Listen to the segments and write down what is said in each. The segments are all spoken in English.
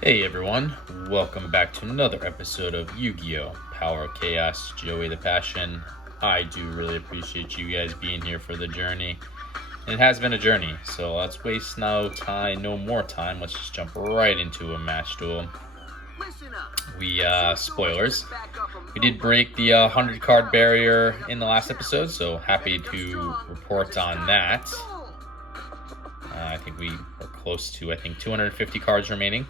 Hey everyone, welcome back to another episode of Yu-Gi-Oh! Power of Chaos, Joey the Passion. I do really appreciate you guys being here for the journey. And it has been a journey, so let's waste no more time. Let's just jump right into a match duel. Spoilers. We did break the 100 card barrier in the last episode, so happy to report on that. I think we are close to, 250 cards remaining.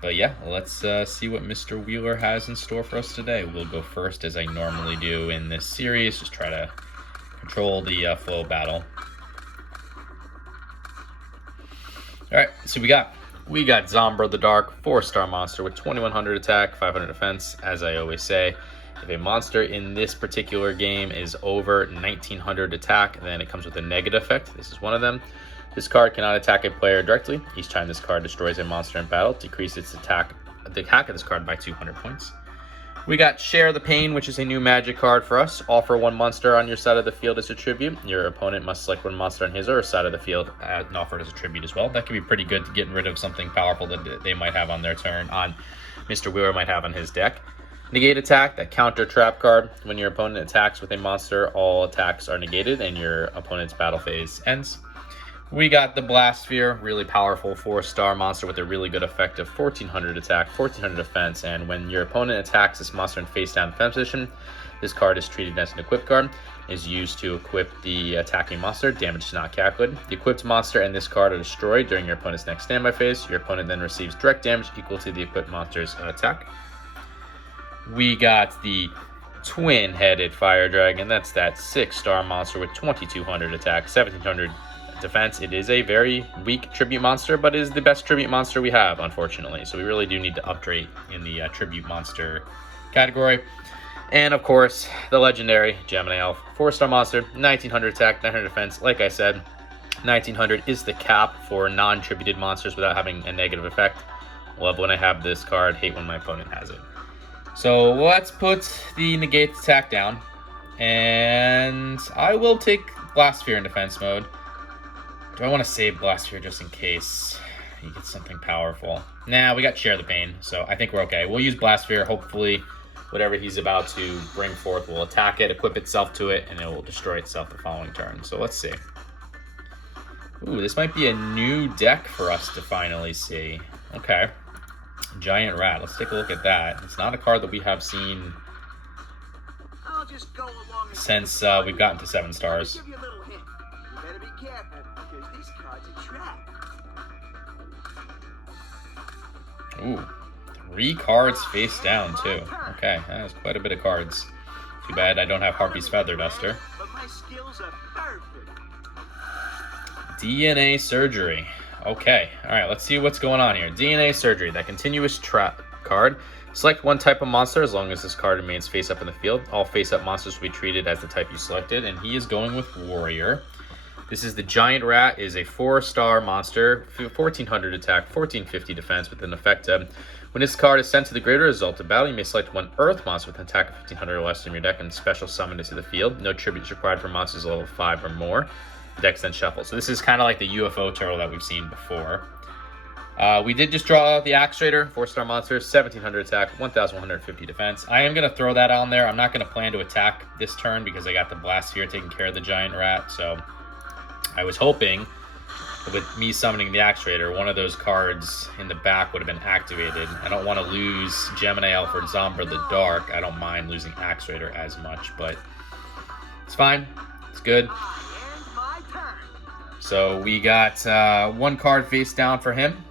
But yeah, let's see what Mr. Wheeler has in store for us today. We'll go first, as I normally do in this series. Just try to control the flow of battle. Alright, so we got Zombra the Dark, 4-star monster with 2100 attack, 500 defense. As I always say, if a monster in this particular game is over 1900 attack, then it comes with a negative effect. This is one of them. This card cannot attack a player directly. Each time this card destroys a monster in battle, decrease its attack of this card by 200 points. We got Share the Pain, which is a new magic card for us. Offer one monster on your side of the field as a tribute. Your opponent must select one monster on his or her side of the field and offer it as a tribute as well. That could be pretty good to getting rid of something powerful that they might have on their turn, Mr. Wheeler might have on his deck. Negate attack, that counter trap card. When your opponent attacks with a monster, all attacks are negated and your opponent's battle phase ends. We got the Blast Sphere, really powerful 4-star monster with a really good effect of 1400 attack, 1400 defense, and when your opponent attacks this monster in face down defense position, this card is treated as an equipped card. It is used to equip the attacking monster, damage is not calculated. The equipped monster and this card are destroyed during your opponent's next standby phase. Your opponent then receives direct damage equal to the equipped monster's attack. We got the Twin-Headed Fire Dragon, that's that 6-star monster with 2200 attack, 1700 defense. It is a very weak tribute monster, but is the best tribute monster we have, unfortunately. So we really do need to upgrade in the tribute monster category. And of course, the legendary Gemini Elf, 4-star monster, 1900 attack, 900 defense. Like I said, 1900 is the cap for non-tributed monsters without having a negative effect. Love when I have this card, hate when my opponent has it. So let's put the negate attack down, and I will take Blast Sphere in defense mode. Do I want to save Blast Sphere just in case he gets something powerful? Nah, we got Share the Pain, so I think we're okay. We'll use Blast Sphere. Hopefully, whatever he's about to bring forth will attack it, equip itself to it, and it will destroy itself the following turn. So let's see. Ooh, this might be a new deck for us to finally see. Okay. Giant Rat. Let's take a look at that. It's not a card that we have seen since we've gotten to 7 stars. Ooh, 3 cards face down too. Okay, that's quite a bit of cards. Too bad I don't have Harpy's Feather Duster. DNA Surgery. Okay, alright, let's see what's going on here. DNA Surgery, that continuous trap card. Select one type of monster as long as this card remains face up in the field. All face up monsters will be treated as the type you selected, and he is going with Warrior. This is the Giant Rat, is a 4-star monster, 1400 attack, 1450 defense with an effect of, when this card is sent to the greater result of battle, you may select one Earth monster with an attack of 1500 or less from your deck and special summon it to the field. No tributes required for monsters level 5 or more. The deck's then shuffled. So this is kind of like the UFO turtle that we've seen before. We did just draw the Axe Raider, 4-star monster, 1700 attack, 1150 defense. I am going to throw that on there. I'm not going to plan to attack this turn because I got the Blast Sphere taking care of the Giant Rat, so I was hoping with me summoning the Axe Raider, one of those cards in the back would have been activated. I don't want to lose Gemini Elf or Zombra the Dark. I don't mind losing Axe Raider as much, but it's fine. It's good. So we got 1 card face down for him.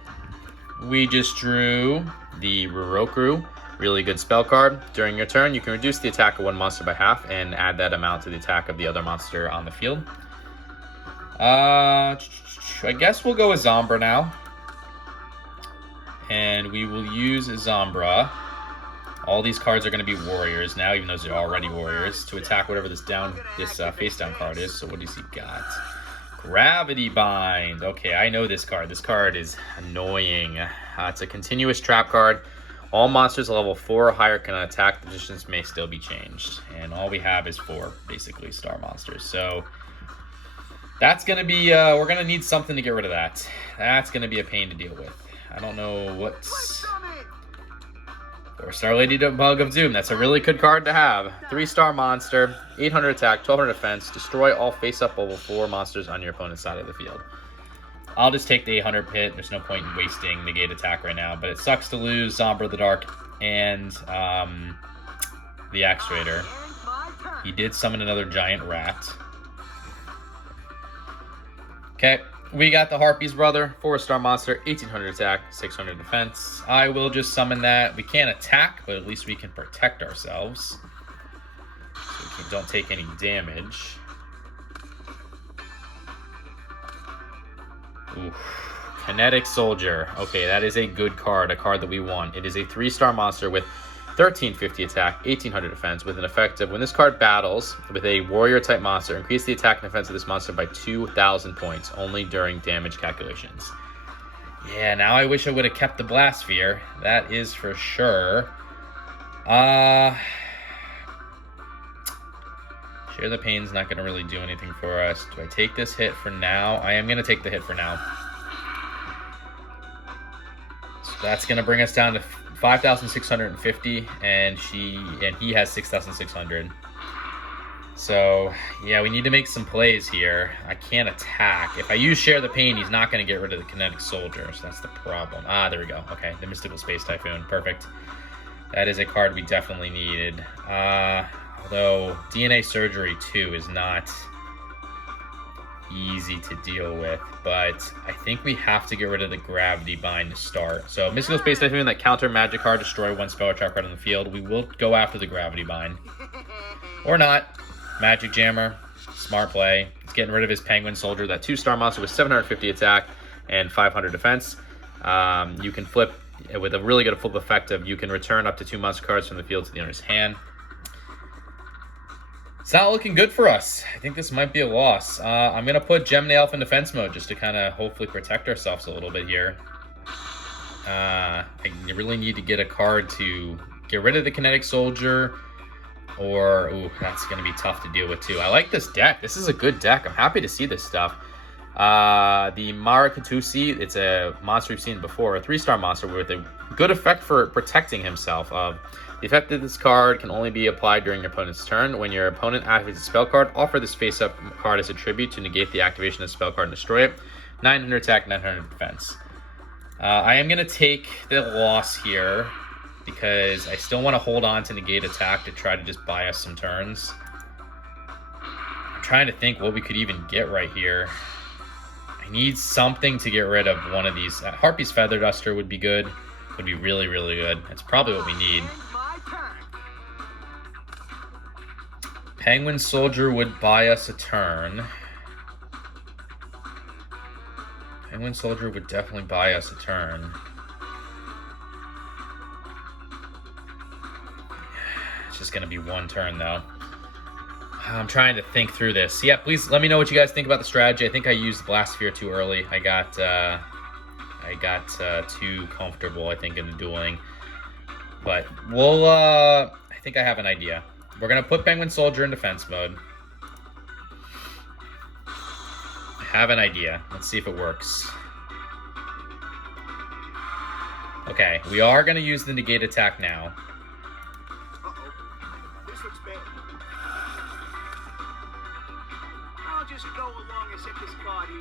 We just drew the Rurokuru. Really good spell card. During your turn, you can reduce the attack of one monster by half and add that amount to the attack of the other monster on the field. I guess we'll go with Zombra now. And we will use Zombra. All these cards are going to be warriors now, even though they're already warriors, to attack whatever this face down card is. So what does he got? Gravity Bind. Okay, I know this card. This card is annoying. It's a continuous trap card. All monsters level 4 or higher can attack. The positions may still be changed. And all we have is 4, basically, star monsters. So that's going to be, we're going to need something to get rid of that. That's going to be a pain to deal with. I don't know what's... 4-star Ladybug of Doom. That's a really good card to have. 3-star monster, 800 attack, 1200 defense. Destroy all face-up level 4 monsters on your opponent's side of the field. I'll just take the 800 hit. There's no point in wasting negate attack right now. But it sucks to lose Zombra the Dark and the Axe Raider. He did summon another giant rat. Okay. We got the Harpy's Brother, 4-star monster, 1800 attack, 600 defense. I will just summon that. We can't attack, but at least we can protect ourselves. So we don't take any damage. Oof. Kinetic Soldier. Okay, that is a good card, a card that we want. It is a 3-star monster with 1350 attack, 1800 defense, with an effect of when this card battles with a warrior type monster, increase the attack and defense of this monster by 2,000 points, only during damage calculations. Yeah, now I wish I would have kept the Blast Sphere. That is for sure. Share the Pain's not going to really do anything for us. Do I take this hit for now? I am going to take the hit for now. So that's going to bring us down to 5,650, and he has 6,600. So yeah, we need to make some plays here. I can't attack. If I use Share the Pain, he's not going to get rid of the Kinetic Soldier, so that's the problem. Ah, there we go. Okay, the Mystical Space Typhoon. Perfect. That is a card we definitely needed. Although DNA Surgery 2 is not easy to deal with, but I think we have to get rid of the Gravity Bind to start. So Mystical Space Typhoon, that counter magic card, destroy 1 spell or trap card on the field. We will go after the Gravity Bind. Or not. Magic Jammer, smart play. It's getting rid of his Penguin Soldier, that 2-star monster with 750 attack and 500 defense. You can flip, with a really good flip effect of, you can return up to 2 monster cards from the field to the owner's hand. It's not looking good for us. I think this might be a loss. I'm going to put Gemini Elf in defense mode just to kind of hopefully protect ourselves a little bit here. I really need to get a card to get rid of the Kinetic Soldier. Or, ooh, that's going to be tough to deal with too. I like this deck. This is a good deck. I'm happy to see this stuff. The Marakatusi, it's a monster we've seen before. A 3-star monster with a good effect for protecting himself. The effect of this card can only be applied during your opponent's turn. When your opponent activates a spell card, offer this face-up card as a tribute to negate the activation of the spell card and destroy it. 900 attack, 900 defense. I am going to take the loss here because I still want to hold on to negate attack to try to just buy us some turns. I'm trying to think what we could even get right here. I need something to get rid of one of these. Harpy's Feather Duster would be good. Would be really, really good. That's probably what we need. Penguin Soldier would buy us a turn. Penguin Soldier would definitely buy us a turn. It's just going to be 1 turn, though. I'm trying to think through this. Yeah, please let me know what you guys think about the strategy. I think I used Blast Sphere too early. I got too comfortable, I think, in the dueling. But we'll, I think I have an idea. We're going to put Penguin Soldier in defense mode. I have an idea. Let's see if it works. Okay, we are going to use the negate attack now. This looks bad. I'll just go along and set this card here.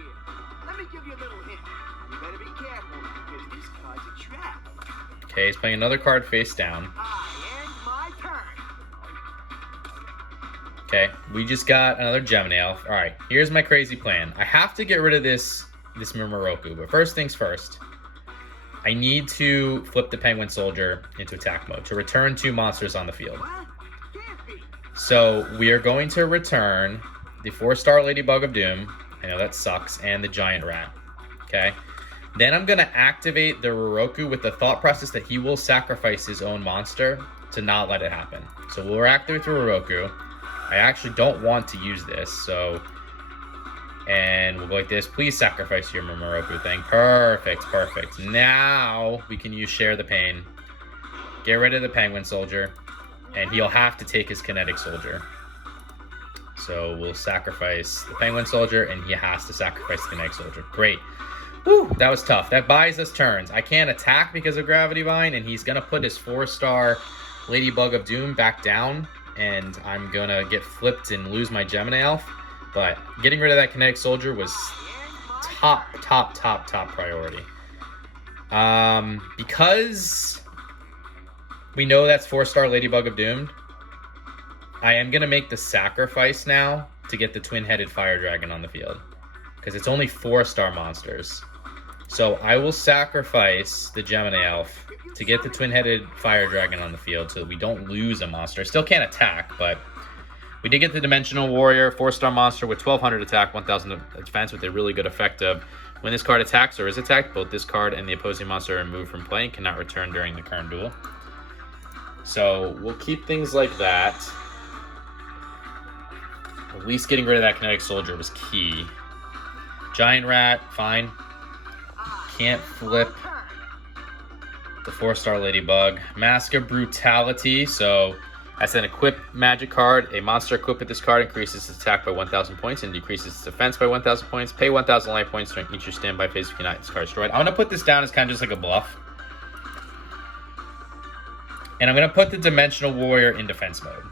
Let me give you a little hint. You better be careful, because this card's a trap. Okay, he's playing another card face down. I end my turn. Okay, we just got another Gemini Elf. All right, here's my crazy plan. I have to get rid of this Murmurokku, but first things first. I need to flip the Penguin Soldier into attack mode to return 2 monsters on the field. What? Can't be. So we are going to return the 4-star Ladybug of Doom. I know that sucks, and the Giant Rat. Okay. Then I'm going to activate the Ruroku with the thought process that he will sacrifice his own monster to not let it happen. So we'll activate the Ruroku. I actually don't want to use this, so... And we'll go like this. Please sacrifice your Murmurokku thing. Perfect, perfect. Now we can use Share the Pain. Get rid of the Penguin Soldier. And he'll have to take his Kinetic Soldier. So we'll sacrifice the Penguin Soldier, and he has to sacrifice the Kinetic Soldier. Great. Whew, that was tough. That buys us turns. I can't attack because of Gravity Vine, and he's going to put his 4-star Ladybug of Doom back down, and I'm going to get flipped and lose my Gemini Elf. But getting rid of that Kinetic Soldier was top priority. Because we know that's 4-star Ladybug of Doom, I am going to make the sacrifice now to get the Twin-Headed Fire Dragon on the field. Because it's only 4-star monsters. So I will sacrifice the Gemini Elf to get the Twin-Headed Fire Dragon on the field so that we don't lose a monster. Still can't attack, but we did get the Dimensional Warrior, 4-star monster with 1200 attack, 1000 defense with a really good effect of when this card attacks or is attacked, both this card and the opposing monster are removed from play and cannot return during the current duel. So we'll keep things like that. At least getting rid of that Kinetic Soldier was key. Giant Rat, fine. Can't flip the 4-star Ladybug. Mask of Brutality, so that's an equip magic card. A monster equipped with this card increases its attack by 1,000 points and decreases its defense by 1,000 points. Pay 1,000 life points during each your standby phase if you cannot this card destroyed. I'm going to put this down as kind of just like a bluff. And I'm going to put the Dimensional Warrior in defense mode.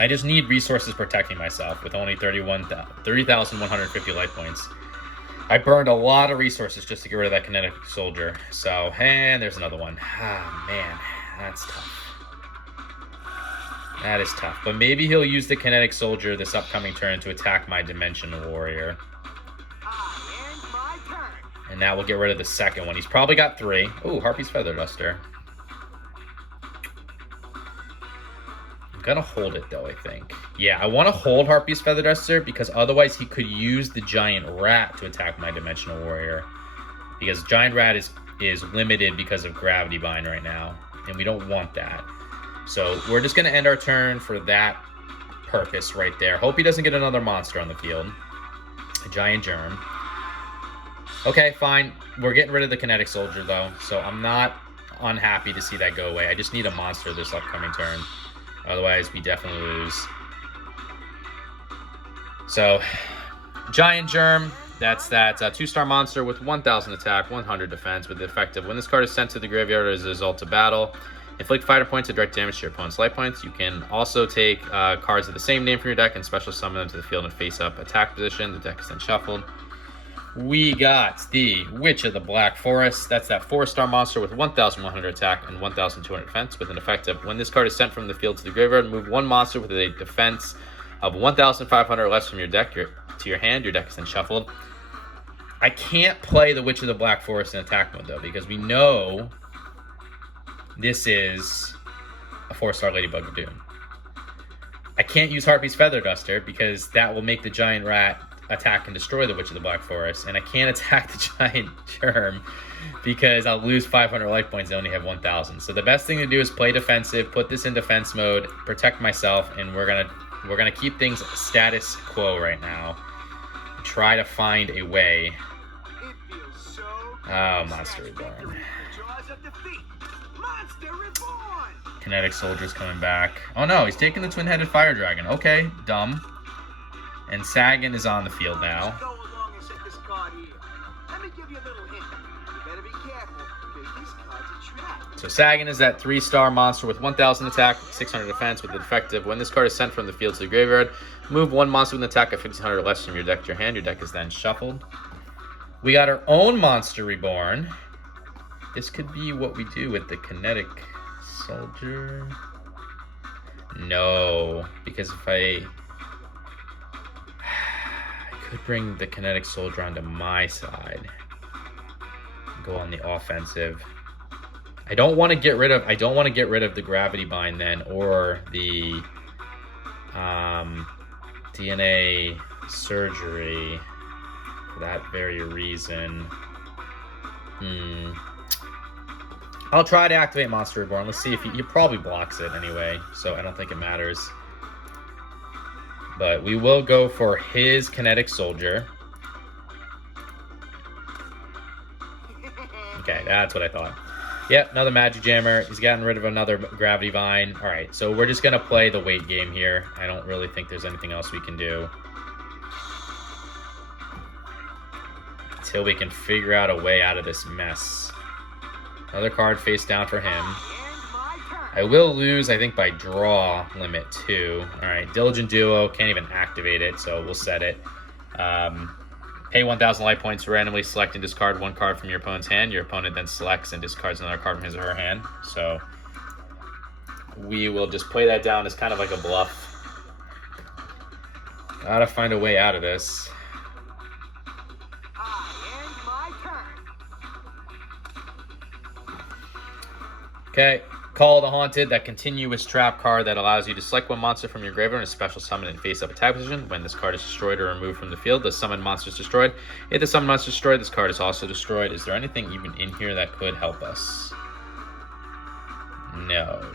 I just need resources protecting myself with only 30,150 life points. I burned a lot of resources just to get rid of that Kinetic Soldier. So, and there's another one. Ah, man, that's tough. That is tough. But maybe he'll use the Kinetic Soldier this upcoming turn to attack my Dimensional Warrior. And that will get rid of the second one. He's probably got 3. Ooh, Harpy's Feather Duster. I'm gonna hold it though, I think. Yeah, I want to hold Harpy's Feather Duster because otherwise he could use the Giant Rat to attack my Dimensional Warrior. Because Giant Rat is limited because of Gravity Bind right now, and we don't want that. So we're just gonna end our turn for that purpose right there. Hope he doesn't get another monster on the field. A Giant Germ. Okay, fine. We're getting rid of the Kinetic Soldier though, so I'm not unhappy to see that go away. I just need a monster this upcoming turn. Otherwise, we definitely lose. So, Giant Germ, that's that 2-star monster with 1,000 attack, 100 defense with the effect of when this card is sent to the graveyard as a result of battle, inflict fighter points and direct damage to your opponent's life points. You can also take cards of the same name from your deck and special summon them to the field and face up attack position. The deck is then shuffled. We got the Witch of the Black Forest. That's that 4-star monster with 1,100 attack and 1,200 defense with an effect of when this card is sent from the field to the graveyard, move one monster with a defense of 1,500 or less from your deck to your hand. Your deck is then shuffled. I can't play the Witch of the Black Forest in attack mode though because we know this is a 4-star Ladybug of Doom. I can't use Harpy's Feather Duster because that will make the Giant Rat attack and destroy the Witch of the Black Forest, and I can't attack the Giant Germ because I'll lose 500 life points. I only have 1,000. So the best thing to do is play defensive, put this in defense mode, protect myself, and we're gonna keep things status quo right now. Try to find a way. Oh, Monster Reborn. Kinetic Soldier's coming back. Oh no, he's taking the Twin-Headed Fire Dragon. Okay, dumb. And Sagan is on the field now. So Sagan is that 3-star monster with 1,000 attack, 600 defense with the effective. When this card is sent from the field to the graveyard, move one monster with an attack of 1,500 or less from your deck to your hand. Your deck is then shuffled. We got our own Monster Reborn. This could be what we do with the Kinetic Soldier. No, because if I could bring the Kinetic Soldier onto my side. Go on the offensive. I don't want to get rid of the Gravity Bind then, or the DNA Surgery for that very reason. I'll try to activate Monster Reborn. Let's see if he probably blocks it anyway, so I don't think it matters. But we will go for his Kinetic Soldier. Okay, that's what I thought. Yep, another Magic Jammer. He's gotten rid of another Gravity Vine. All right, so we're just going to play the wait game here. I don't really think there's anything else we can do. until we can figure out a way out of this mess. Another card face down for him. I will lose, I think, by draw limit too. All right, Diligent Duo, can't even activate it, so we'll set it. Pay 1,000 life points, randomly select and discard one card from your opponent's hand. Your opponent then selects and discards another card from his or her hand. So we will just play that down as kind of like a bluff. Gotta find a way out of this. Okay, Call the Haunted, that continuous trap card that allows you to select one monster from your graveyard in a special summon in face-up attack position. When this card is destroyed or removed from the field, the summoned monster is destroyed. If the summoned monster is destroyed, this card is also destroyed. Is there anything even in here that could help us? No.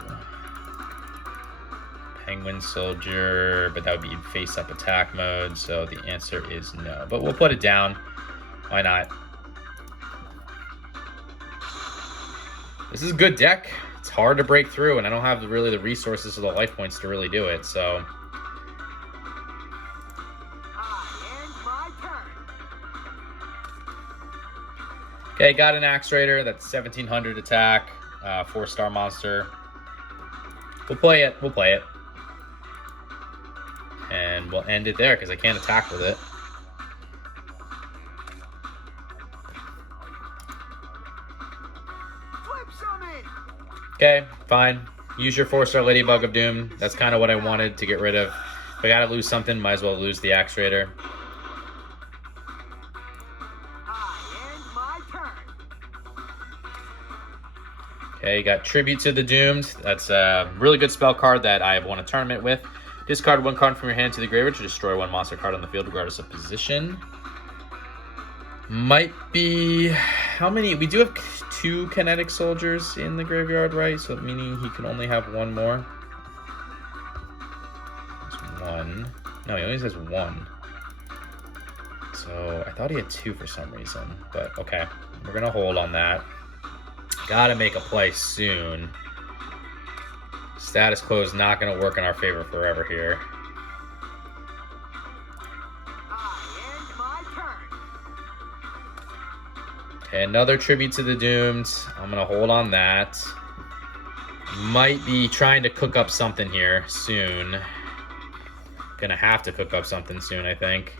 Penguin Soldier, but that would be face-up attack mode, so the answer is no. But we'll put it down. Why not? This is a good deck. It's hard to break through, and I don't have really the resources or the life points to really do it, so. Okay, got an Axe Raider. That's 1,700 attack, 4-star monster. We'll play it. We'll play it. And we'll end it there, because I can't attack with it. Okay, fine. Use your 4-star Ladybug of Doom. That's kind of what I wanted to get rid of. If I gotta lose something, might as well lose the Axe Raider. Okay, got Tribute to the Doomed. That's a really good spell card that I have won a tournament with. Discard one card from your hand to the graveyard to destroy one monster card on the field regardless of position. Might be... How many? We do have 2 Kinetic Soldiers in the graveyard, right? So meaning he can only have one more. There's 1. No, he only has 1. So I thought he had 2 for some reason. But okay, we're going to hold on that. Gotta make a play soon. Status quo is not going to work in our favor forever here. Okay, another Tribute to the Doomed. I'm going to hold on that. Might be trying to cook up something here soon. Gonna have to cook up something soon, I think.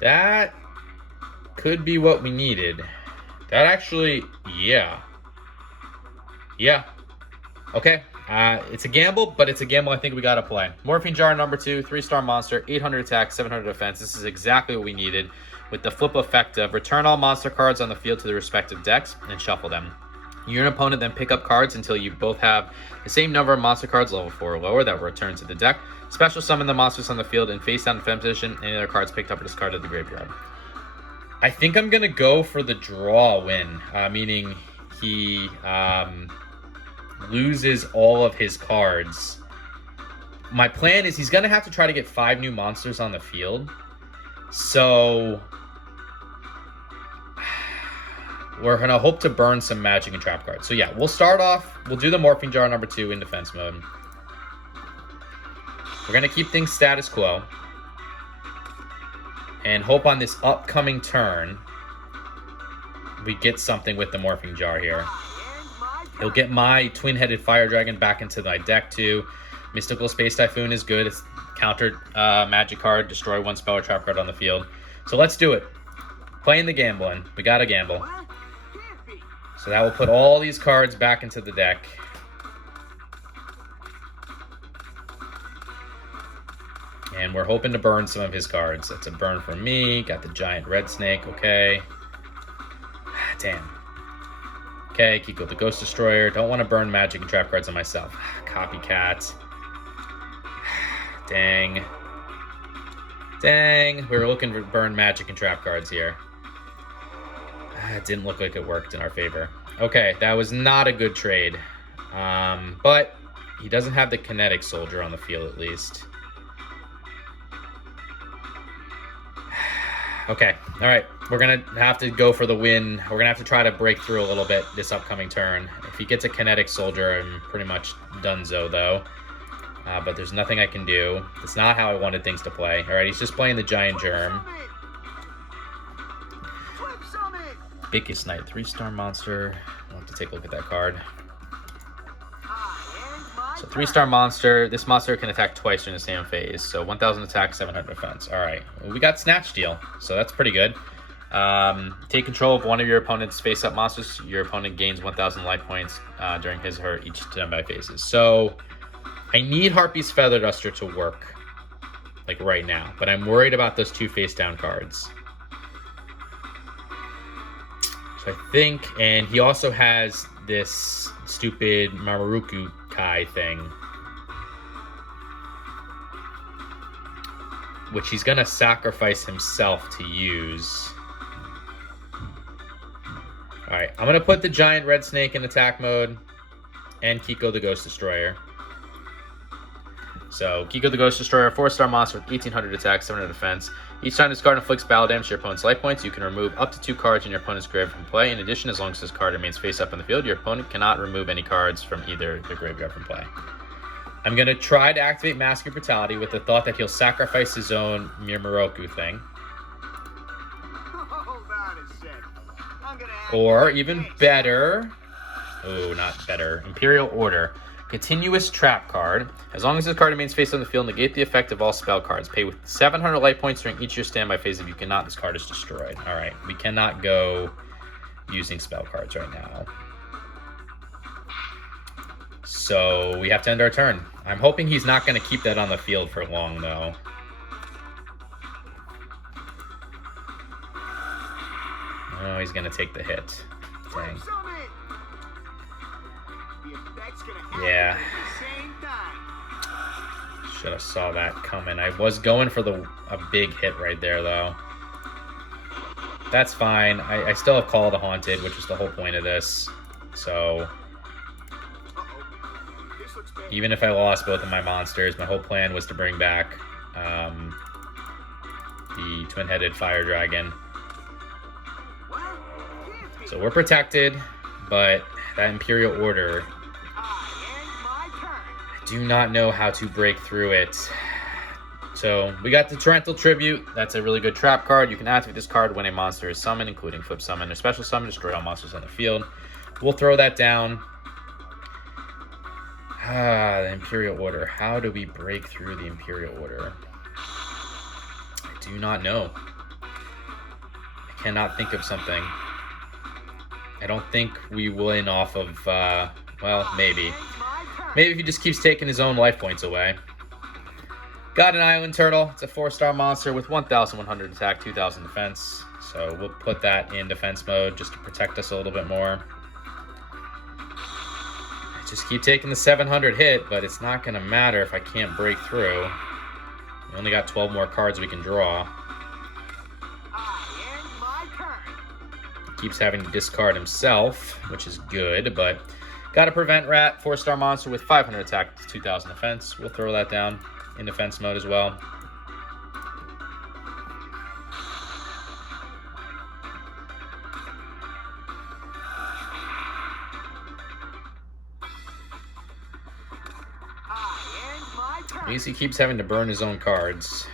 That could be what we needed. That actually, yeah. Yeah. Okay. It's a gamble, but it's a gamble I think we gotta play. Morphine Jar number 2, 3-star monster, 800 attack, 700 defense. This is exactly what we needed with the flip effect of return all monster cards on the field to their respective decks and shuffle them. You and your opponent then pick up cards until you both have the same number of monster cards, level 4 or lower, that will return to the deck. Special summon the monsters on the field in face down defense position. Any other cards picked up or discarded to the graveyard. I think I'm gonna go for the draw win, meaning he loses all of his cards. My plan is he's gonna have to try to get 5 new monsters on the field. So we're gonna hope to burn some magic and trap cards. So yeah, we'll start off, we'll do the Morphing Jar number 2 in defense mode. We're gonna keep things status quo and hope on this upcoming turn we get something with the Morphing Jar here. He'll get my Twin-Headed Fire Dragon back into my deck too. Mystical Space Typhoon is good. It's countered magic card, destroy 1 spell or trap card on the field. So let's do it. Playing the gambling. We gotta gamble. So that will put all these cards back into the deck. And we're hoping to burn some of his cards. That's a burn for me. Got the giant red snake. Okay. Damn. Okay, Kiko the Ghost Destroyer. Don't want to burn magic and trap cards on myself. Copycat. Dang. Dang. We were looking to burn magic and trap cards here. It didn't look like it worked in our favor. Okay, that was not a good trade. But he doesn't have the Kinetic Soldier on the field at least. Okay, all right. We're going to have to go for the win. We're going to have to try to break through a little bit this upcoming turn. If he gets a Kinetic Soldier, I'm pretty much donezo, though. But there's nothing I can do. It's not how I wanted things to play. All right, he's just playing the Giant Germ. Biggest Knight, 3-star monster. I'll have to take a look at that card. So 3-star monster. This monster can attack twice during the same phase. So 1,000 attack, 700 defense. All right, well, we got Snatch Steal, so that's pretty good. Take control of one of your opponent's face-up monsters. Your opponent gains 1,000 life points during his or her each standby phases. So I need Harpy's Feather Duster to work, like right now. But I'm worried about those 2 face-down cards. So I think, and he also has this stupid Maruku Kai thing, which he's gonna sacrifice himself to use. All right, I'm gonna put the giant red snake in attack mode and Kiko the Ghost Destroyer. So Kiko the Ghost Destroyer, 4-star monster with 1,800 attack, 700 defense. Each time this card inflicts battle damage to your opponent's life points, you can remove up to 2 cards in your opponent's graveyard from play. In addition, as long as this card remains face up in the field, your opponent cannot remove any cards from either the graveyard from play. I'm going to try to activate Mask of Brutality with the thought that he'll sacrifice his own Mirmoroku thing. Or even better, oh, not better, Imperial Order. Continuous Trap card. As long as this card remains face on the field, negate the effect of all spell cards. Pay with 700 life points during each of your standby phase. If you cannot, this card is destroyed. All right, we cannot go using spell cards right now. So we have to end our turn. I'm hoping he's not going to keep that on the field for long, though. Oh, he's going to take the hit. Dang. Yeah. Should have saw that coming. I was going for a big hit right there, though. That's fine. I still have Call of the Haunted, which is the whole point of this. So even if I lost both of my monsters, my whole plan was to bring back the twin-headed fire dragon. So we're protected, but that Imperial Order, I do not know how to break through it. So we got the Torrential Tribute. That's a really good trap card. You can activate this card when a monster is summoned, including flip summon or special summon, destroy all monsters on the field. We'll throw that down. The Imperial Order. How do we break through the Imperial Order? I do not know. I cannot think of something. I don't think we win off of, well, maybe. Maybe if he just keeps taking his own life points away. Got an Island Turtle. It's a 4-star monster with 1,100 attack, 2,000 defense. So we'll put that in defense mode just to protect us a little bit more. I just keep taking the 700 hit, but it's not going to matter if I can't break through. We only got 12 more cards we can draw. Keeps having to discard himself, which is good, but got a Prevent Rat, 4-star monster with 500 attack, 2,000 defense. We'll throw that down in defense mode as well. At least he keeps having to burn his own cards.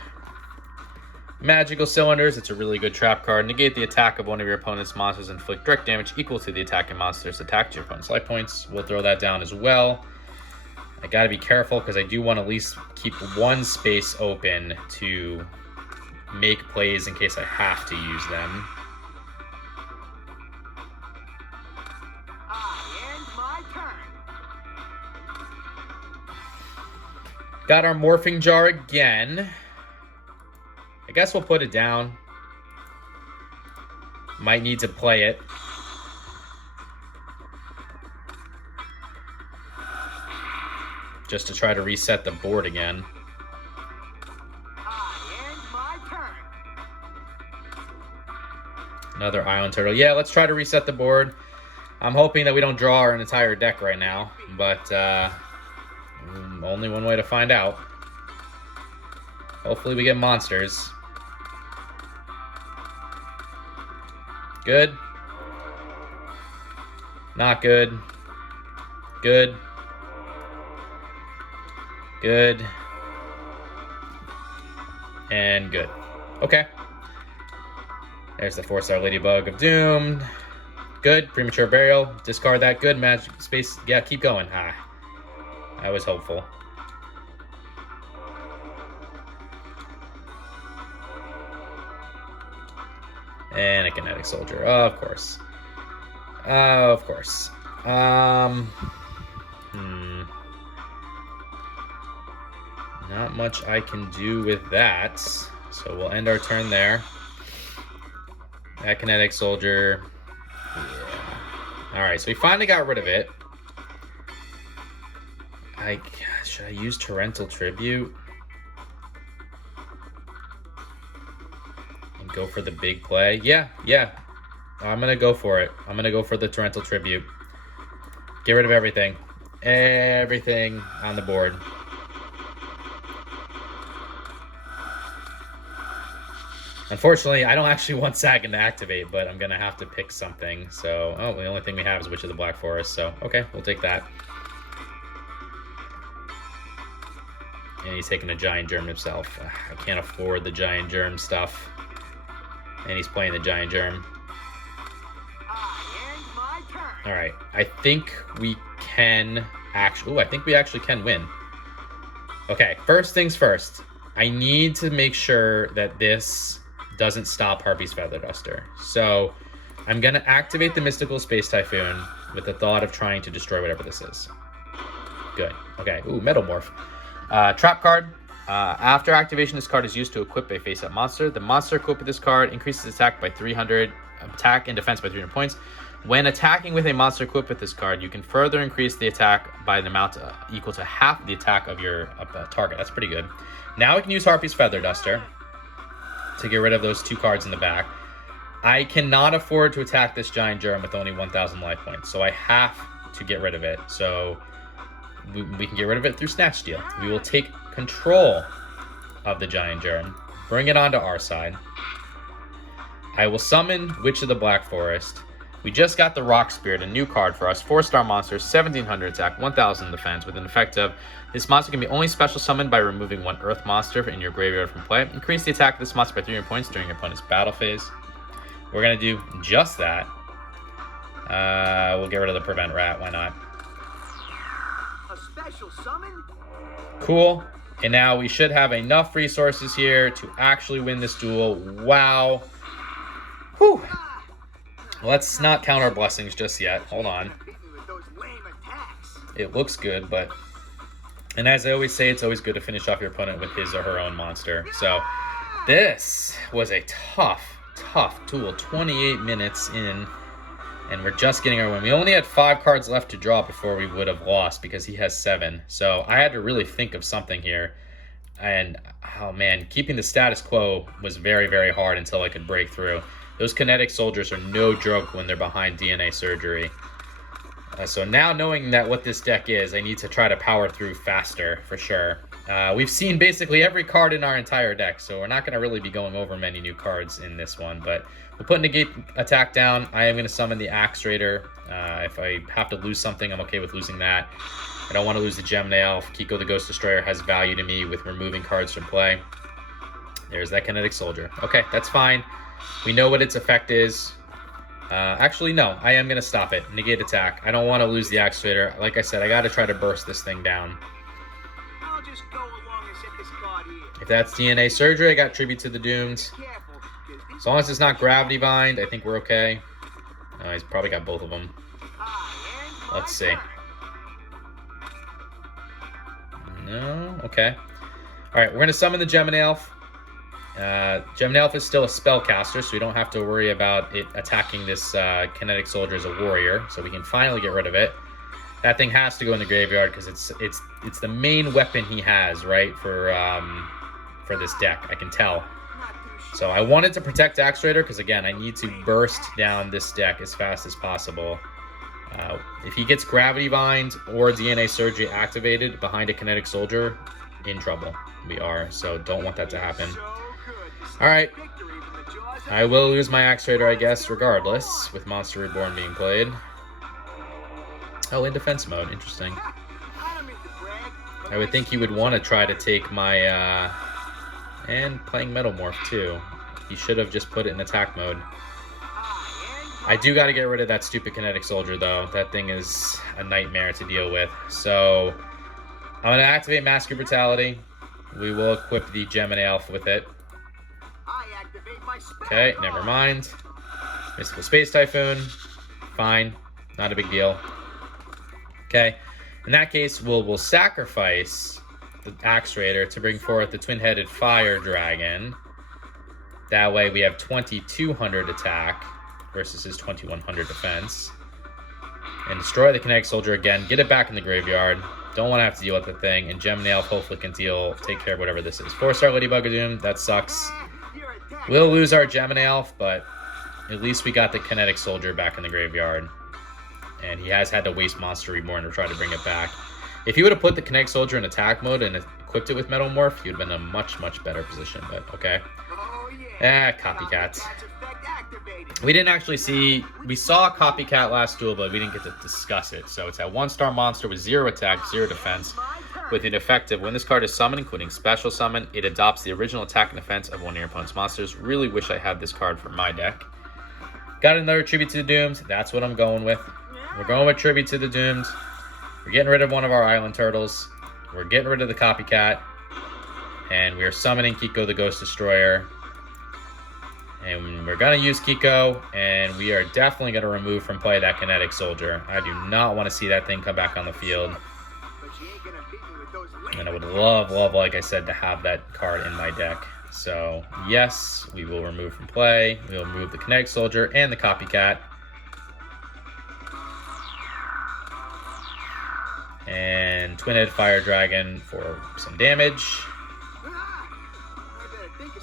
Magical Cylinders, it's a really good trap card. Negate the attack of one of your opponent's monsters and inflict direct damage equal to the attacking monster's attack to your opponent's life points. We'll throw that down as well. I gotta be careful because I do want to at least keep one space open to make plays in case I have to use them. Got our Morphing Jar again. I guess we'll put it down. Might need to play it. Just to try to reset the board again. Another Island Turtle. Yeah, let's try to reset the board. I'm hoping that we don't draw our entire deck right now, but only one way to find out. Hopefully we get monsters. Good. Not good. Good. Good. And good. Okay. There's the 4-star Ladybug of Doom. Good. Premature Burial. Discard that. Good. Magic Space. Yeah, keep going. Ah. I was hopeful. And a Kinetic Soldier. Of course. Of course. Not much I can do with that. So we'll end our turn there. That Kinetic Soldier. Yeah. Alright, so we finally got rid of it. Should I use Torrential Tribute? And go for the big play? Yeah. I'm going to go for it. I'm going to go for the Torrential Tribute. Get rid of everything. Everything on the board. Unfortunately, I don't actually want Sagan to activate, but I'm going to have to pick something. So, the only thing we have is Witch of the Black Forest. So, okay, we'll take that. And he's taking a Giant Germ himself. I can't afford the Giant Germ stuff. And he's playing the Giant Germ. Alright, I think we can actually... I think we actually can win. Okay, first things first. I need to make sure that this doesn't stop Harpy's Feather Duster. So, I'm going to activate the Mystical Space Typhoon with the thought of trying to destroy whatever this is. Good. Okay, ooh, Metamorph. Trap card. After activation, this card is used to equip a face-up monster. The monster equipped with this card increases attack by 300, attack and defense by 300 points. When attacking with a monster equipped with this card, you can further increase the attack by an amount equal to half the attack of your target. That's pretty good. Now we can use Harpy's Feather Duster to get rid of those 2 cards in the back. I cannot afford to attack this Giant Germ with only 1,000 life points, so I have to get rid of it. So we can get rid of it through Snatch Steal. We will take control of the Giant Germ, bring it onto our side. I will summon Witch of the Black Forest. We just got the Rock Spirit, a new card for us. 4-star monster, 1,700 attack, 1,000 defense, with an effect of this monster can be only special summoned by removing 1 Earth monster in your graveyard from play. Increase the attack of this monster by 300 points during your opponent's battle phase. We're going to do just that. We'll get rid of the Prevent Rat. Why not? A special summon? Cool. And now we should have enough resources here to actually win this duel. Wow. Whew. Let's not count our blessings just yet. Hold on. It looks good, but... And as I always say, it's always good to finish off your opponent with his or her own monster. So, this was a tough duel. 28 minutes in, and we're just getting our win. We only had 5 cards left to draw before we would have lost because he has 7. So, I had to really think of something here. And, oh man, keeping the status quo was very, very hard until I could break through. Those Kinetic Soldiers are no joke when they're behind DNA Surgery. So now knowing that what this deck is, I need to try to power through faster, for sure. We've seen basically every card in our entire deck, so we're not going to really be going over many new cards in this one. But we'll put Negate Attack down. I am going to summon the Axe Raider. If I have to lose something, I'm okay with losing that. I don't want to lose the Gemini Elf. Kiko the Ghost Destroyer has value to me with removing cards from play. There's that Kinetic Soldier. Okay, that's fine. We know what its effect is. Actually, no. I am going to stop it. Negate attack. I don't want to lose the Axe Raider. Like I said, I got to try to burst this thing down. I'll just go along and set this card here. If that's DNA Surgery, I got Tribute to the Doomed. As long as it's not Gravity Bind, I think we're okay. He's probably got both of them. Let's see. No? Okay. Alright, we're going to summon the Gemini Elf. Gemini Elf is still a spellcaster, so we don't have to worry about it attacking this Kinetic Soldier as a warrior, so we can finally get rid of it. That thing has to go in the graveyard because it's the main weapon he has, right, for this deck. I can tell. So I wanted to protect Axe Raider because, again, I need to burst down this deck as fast as possible. If he gets Gravity Bind or DNA Surgery activated behind a Kinetic Soldier, in trouble. We are, so don't want that to happen. Alright, I will lose my Axe Raider, I guess, regardless, with Monster Reborn being played. Oh, in defense mode, interesting. I would think he would want to try to take my, and playing Metamorph too. He should have just put it in attack mode. I do got to get rid of that stupid Kinetic Soldier, though. That thing is a nightmare to deal with. So, I'm going to activate Master Brutality. We will equip the Gemini Elf with it. Okay, never mind. Mystical Space Typhoon. Fine. Not a big deal. Okay. In that case, we'll sacrifice the Axe Raider to bring forth the Twin-Headed Fire Dragon. That way we have 2200 attack versus his 2100 defense. And destroy the Kinetic Soldier again. Get it back in the graveyard. Don't want to have to deal with the thing. And Gemini Elf hopefully can take care of whatever this is. 4-star Ladybug Doom. That sucks. We'll lose our Gemini Elf, but at least we got the Kinetic Soldier back in the graveyard. And he has had to waste Monster Reborn to try to bring it back. If he would have put the Kinetic Soldier in attack mode and equipped it with Metamorph, he would have been in a much, much better position. But okay. Copycats. We didn't actually see... We saw Copycat last duel, but we didn't get to discuss it. So it's a 1-star monster with 0 attack, 0 defense. With an effective, when this card is summoned, including special summon, it adopts the original attack and defense of one of your opponent's monsters. Really wish I had this card for my deck. Got another Tribute to the Doomed. That's what I'm going with. We're going with Tribute to the Doomed. We're getting rid of one of our Island Turtles. We're getting rid of the Copycat. And we're summoning Kiko the Ghost Destroyer. And we're going to use Kiko. And we are definitely going to remove from play that Kinetic Soldier. I do not want to see that thing come back on the field. And I would love, like I said, to have that card in my deck. So, yes, we will remove from play. We will remove the Kinetic Soldier and the Copycat. And Twin-Headed Fire Dragon for some damage.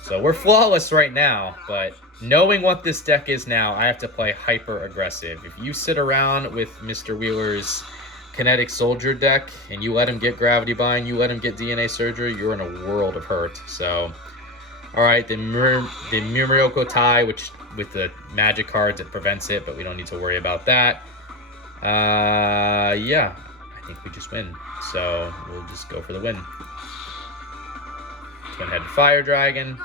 So we're flawless right now, but knowing what this deck is now, I have to play hyper aggressive. If you sit around with Mr. Wheeler's Kinetic Soldier deck and you let him get Gravity Bind, you let him get DNA Surgery, you're in a world of hurt. So, alright, the Murioko Tai, which with the magic cards, it prevents it, but we don't need to worry about that. Yeah, I think we just win. So, we'll just go for the win. Twin-Headed Fire Dragon.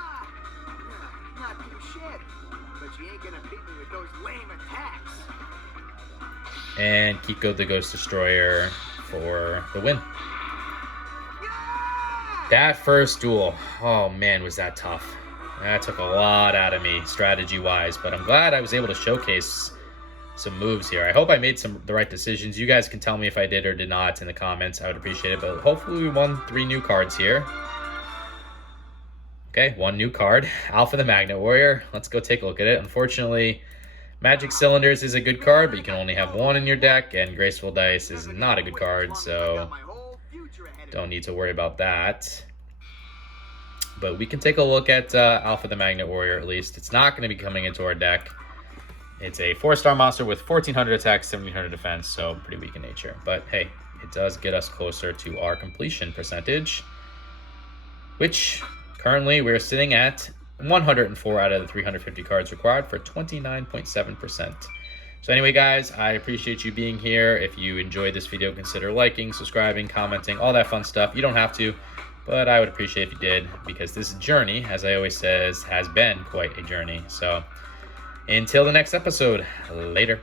Not too shit, but you ain't gonna beat me with those lame attacks. And Kiko the Ghost Destroyer for the win. That first duel, oh man, was that tough. That took a lot out of me, strategy-wise, but I'm glad I was able to showcase some moves here. I hope I made the right decisions. You guys can tell me if I did or did not in the comments. I would appreciate it, but hopefully we won 3 new cards here. Okay, 1 new card, Alpha the Magnet Warrior. Let's go take a look at it. Unfortunately, Magic Cylinders is a good card, but you can only have 1 in your deck, and Graceful Dice is not a good card, so don't need to worry about that. But we can take a look at Alpha the Magnet Warrior at least. It's not going to be coming into our deck. It's a 4-star monster with 1400 attack, 1700 defense, so pretty weak in nature. But hey, it does get us closer to our completion percentage, which currently we're sitting at 104 out of the 350 cards required for 29.7%. So anyway, guys, I appreciate you being here. If you enjoyed this video, consider liking, subscribing, commenting, all that fun stuff. You don't have to, but I would appreciate if you did, because this journey, as I always says, has been quite a journey. So until the next episode, later.